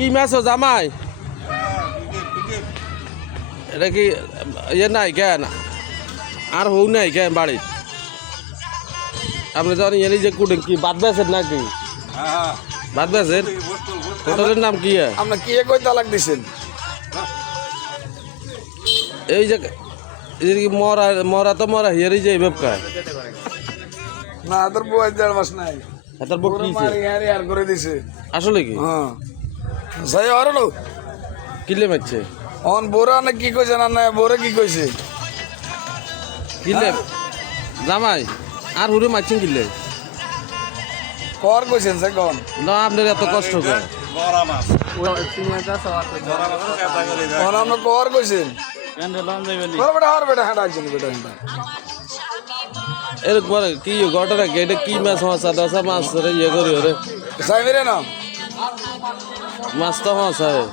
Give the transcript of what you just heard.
কি মাছ ও জামাই এটা কি ইয়ে নাই কেন আর হৌ নাই কেন বাড়ির আপনি যখন ইয়ে যে কুটে কি বাদ বেছেন নাকি বাদ বেছেন হোটেলের নাম কি আপনার কি কই তালাক দিছেন এই যে মরা মরা তো মরা হিয়ারি যে ব্যবকায় না তোর বয়স 1.5 মাস নাই তার বউ কি আর করে দিছে আসলে কি হ্যাঁ যাই হরলো কিলে মারছে অন বোরা না কি কইছে না না বোরে কি কইছে কিলে জামাই আর হুরে মারছেন কিলে কর কইছেন সে কোন না আপনার এত কষ্ট করে কোন আমরা কর কইছেন বেটা হাঁটা একজন বেটা হাঁটা এরকম কি ঘটনা কি এটা কি মাছ মাছা দশা মাছ রে ইয়ে করি রে সাইবেরে না মাছ তো মাছ হয়